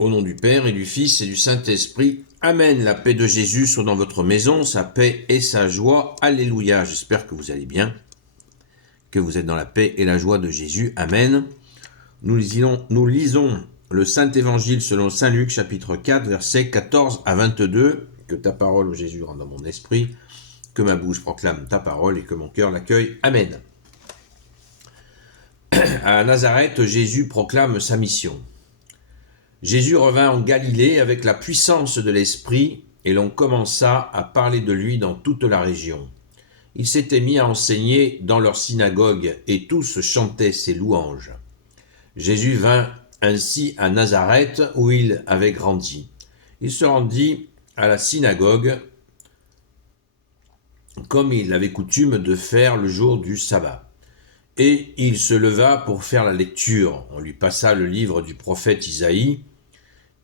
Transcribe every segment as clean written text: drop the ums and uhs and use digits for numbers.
Au nom du Père et du Fils et du Saint-Esprit. Amen. La paix de Jésus soit dans votre maison, sa paix et sa joie. Alléluia. J'espère que vous allez bien, que vous êtes dans la paix et la joie de Jésus. Amen. Nous lisons le Saint-Évangile selon Saint Luc, chapitre 4, versets 14 à 22. Que ta parole, ô Jésus, rentre dans mon esprit, que ma bouche proclame ta parole et que mon cœur l'accueille. Amen. À Nazareth, Jésus proclame sa mission. Jésus revint en Galilée avec la puissance de l'Esprit, et l'on commença à parler de lui dans toute la région. Il s'était mis à enseigner dans leur synagogue, et tous chantaient ses louanges. Jésus vint ainsi à Nazareth, où il avait grandi. Il se rendit à la synagogue, comme il avait coutume de faire le jour du sabbat. Et il se leva pour faire la lecture. On lui passa le livre du prophète Isaïe,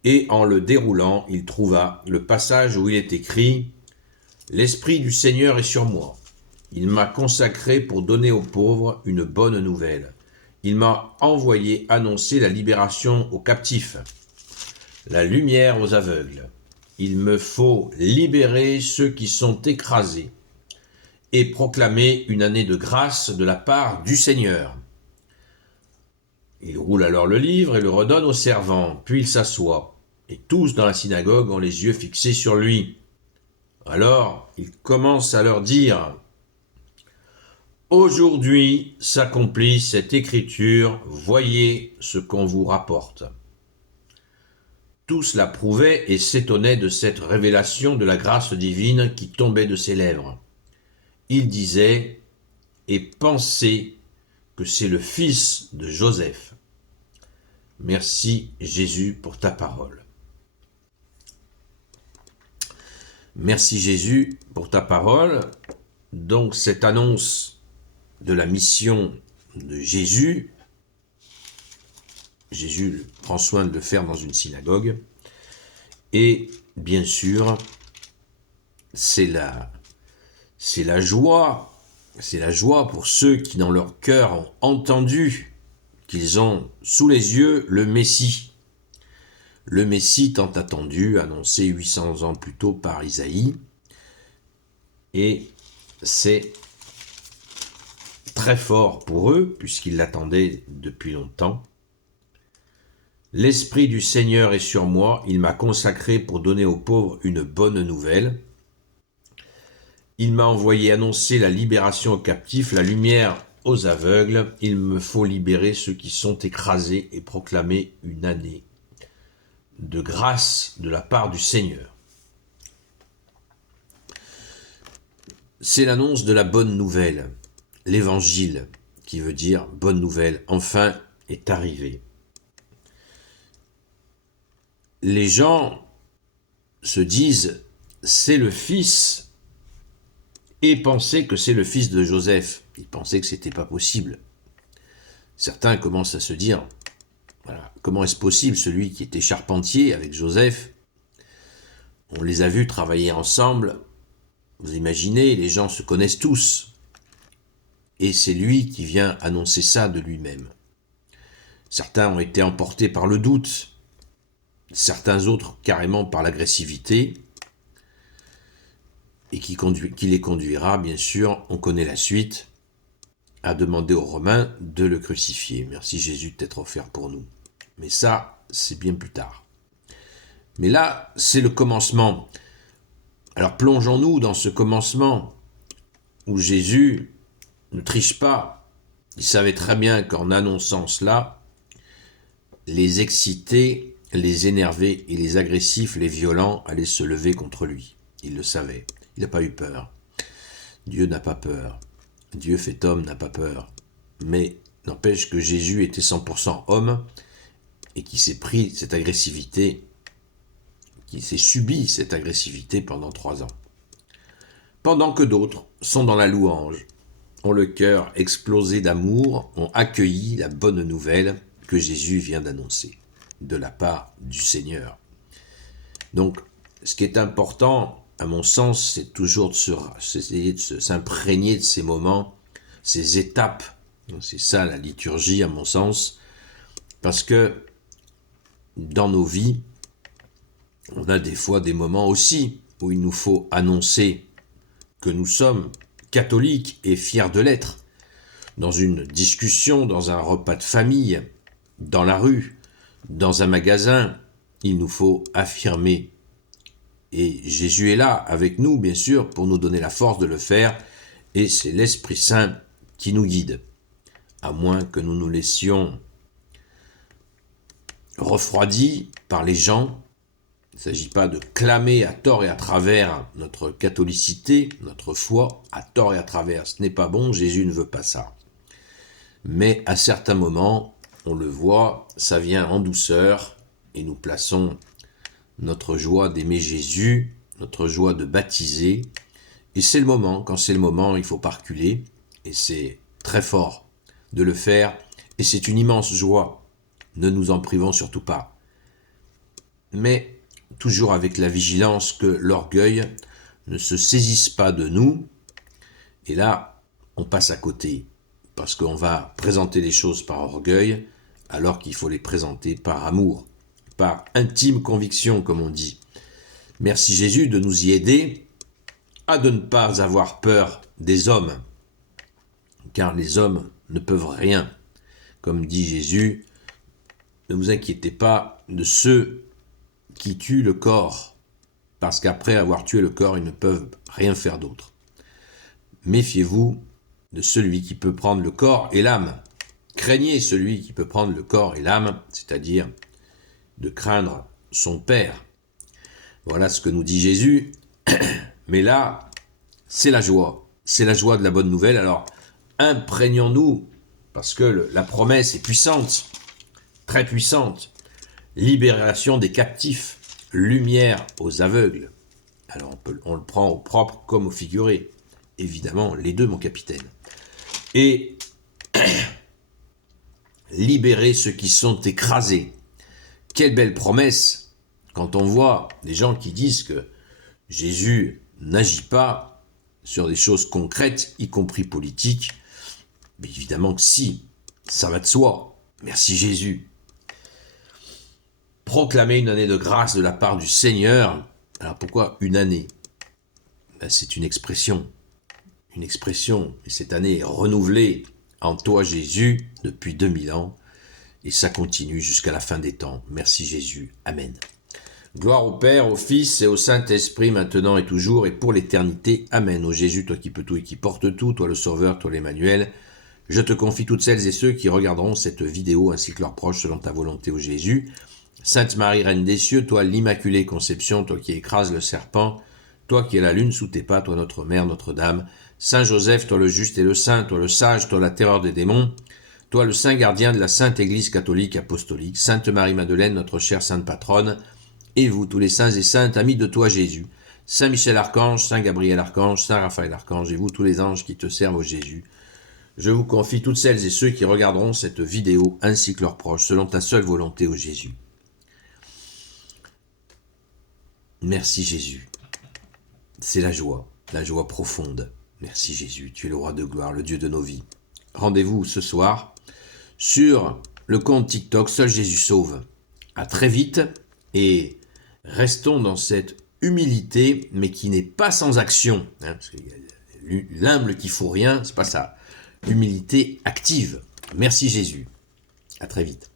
et en le déroulant, il trouva le passage où il est écrit « L'Esprit du Seigneur est sur moi. Il m'a consacré pour donner aux pauvres une bonne nouvelle. Il m'a envoyé annoncer la libération aux captifs, la lumière aux aveugles. Il me faut libérer ceux qui sont écrasés et proclamer une année de grâce de la part du Seigneur. » Il roule alors le livre et le redonne au servant, puis il s'assoit. Et tous dans la synagogue ont les yeux fixés sur lui. Alors il commence à leur dire « Aujourd'hui s'accomplit cette écriture, voyez ce qu'on vous rapporte. » Tous l'approuvaient et s'étonnaient de cette révélation de la grâce divine qui tombait de ses lèvres. Il disait et pensait que c'est le fils de Joseph. Merci Jésus pour ta parole. Merci Jésus pour ta parole. Donc cette annonce de la mission de Jésus, Jésus prend soin de le faire dans une synagogue. Et bien sûr, c'est la joie pour ceux qui dans leur cœur ont entendu qu'ils ont sous les yeux le Messie. Le Messie tant attendu, annoncé 800 ans plus tôt par Isaïe. Et c'est très fort pour eux, puisqu'ils l'attendaient depuis longtemps. L'Esprit du Seigneur est sur moi, il m'a consacré pour donner aux pauvres une bonne nouvelle. Il m'a envoyé annoncer la libération aux captifs, la lumière aux aveugles. Il me faut libérer ceux qui sont écrasés et proclamer une année de grâce de la part du Seigneur. C'est l'annonce de la bonne nouvelle, l'évangile, qui veut dire bonne nouvelle, enfin est arrivé. Les gens se disent c'est le fils et pensaient que c'est le fils de Joseph. Ils pensaient que c'était pas possible. Certains commencent à se dire voilà, comment est-ce possible, celui qui était charpentier avec Joseph, on les a vus travailler ensemble, vous imaginez, les gens se connaissent tous, et c'est lui qui vient annoncer ça de lui-même. Certains ont été emportés par le doute, certains autres carrément par l'agressivité, et qui les conduira, bien sûr, on connaît la suite, à demander aux Romains de le crucifier. Merci Jésus d'être offert pour nous. Mais ça, c'est bien plus tard. Mais là, c'est le commencement. Alors plongeons-nous dans ce commencement où Jésus ne triche pas. Il savait très bien qu'en annonçant cela, les excités, les énervés et les agressifs, les violents allaient se lever contre lui. Il le savait. Il n'a pas eu peur. Dieu n'a pas peur. Dieu fait homme n'a pas peur. Mais n'empêche que Jésus était 100% homme et qui s'est pris cette agressivité, qui s'est subi cette agressivité pendant 3 ans. Pendant que d'autres sont dans la louange, ont le cœur explosé d'amour, ont accueilli la bonne nouvelle que Jésus vient d'annoncer de la part du Seigneur. Donc, ce qui est important, à mon sens, c'est toujours d'essayer de s'imprégner de ces moments, ces étapes. C'est ça la liturgie, à mon sens, parce que dans nos vies, on a des fois des moments aussi où il nous faut annoncer que nous sommes catholiques et fiers de l'être. Dans une discussion, dans un repas de famille, dans la rue, dans un magasin, il nous faut affirmer. Et Jésus est là avec nous, bien sûr, pour nous donner la force de le faire, et c'est l'Esprit Saint qui nous guide. À moins que nous nous laissions refroidis par les gens. Il ne s'agit pas de clamer à tort et à travers notre catholicité, notre foi, à tort et à travers. Ce n'est pas bon, Jésus ne veut pas ça. Mais à certains moments, on le voit, ça vient en douceur et nous plaçons notre joie d'aimer Jésus, notre joie de baptiser. Et c'est le moment, quand c'est le moment, il ne faut pas reculer. Et c'est très fort de le faire. Et c'est une immense joie. Ne nous en privons surtout pas. Mais toujours avec la vigilance que l'orgueil ne se saisisse pas de nous. Et là, on passe à côté. Parce qu'on va présenter les choses par orgueil, alors qu'il faut les présenter par amour, par intime conviction, comme on dit. Merci Jésus de nous y aider à de ne pas avoir peur des hommes, car les hommes ne peuvent rien. Comme dit Jésus, ne vous inquiétez pas de ceux qui tuent le corps, parce qu'après avoir tué le corps, ils ne peuvent rien faire d'autre. Méfiez-vous de celui qui peut prendre le corps et l'âme. Craignez celui qui peut prendre le corps et l'âme, c'est-à-dire de craindre son Père. Voilà ce que nous dit Jésus. Mais là, c'est la joie de la bonne nouvelle. Alors, imprégnons-nous, parce que la promesse est puissante, très puissante. Libération des captifs, lumière aux aveugles. Alors, on le prend au propre comme au figuré. Évidemment, les deux, mon capitaine. Et libérer ceux qui sont écrasés. Quelle belle promesse quand on voit des gens qui disent que Jésus n'agit pas sur des choses concrètes, y compris politiques. Mais évidemment que si, ça va de soi. Merci Jésus. Proclamer une année de grâce de la part du Seigneur. Alors pourquoi une année ? C'est une expression. Une expression. Et cette année est renouvelée en toi Jésus depuis 2000 ans. Et ça continue jusqu'à la fin des temps. Merci Jésus. Amen. Gloire au Père, au Fils et au Saint-Esprit, maintenant et toujours et pour l'éternité. Amen. Ô Jésus, toi qui peux tout et qui portes tout, toi le Sauveur, toi l'Emmanuel, je te confie toutes celles et ceux qui regarderont cette vidéo ainsi que leurs proches selon ta volonté, ô Jésus. Sainte Marie, Reine des cieux, toi l'Immaculée Conception, toi qui écrases le serpent, toi qui es la lune sous tes pas, toi notre Mère, Notre-Dame. Saint Joseph, toi le juste et le saint, toi le sage, toi la terreur des démons, toi le saint gardien de la Sainte Église catholique apostolique, Sainte Marie-Madeleine, notre chère Sainte Patronne, et vous, tous les saints et saintes, amis de toi, Jésus, Saint Michel Archange, Saint Gabriel Archange, Saint Raphaël Archange, et vous, tous les anges qui te servent, ô Jésus, je vous confie toutes celles et ceux qui regarderont cette vidéo, ainsi que leurs proches, selon ta seule volonté, ô Jésus. Merci Jésus. C'est la joie profonde. Merci Jésus, tu es le roi de gloire, le Dieu de nos vies. Rendez-vous ce soir sur le compte TikTok Seul Jésus Sauve. À très vite et restons dans cette humilité, mais qui n'est pas sans action. Parce qu'il y a l'humble qui ne fout rien, c'est pas ça. Humilité active. Merci Jésus. À très vite.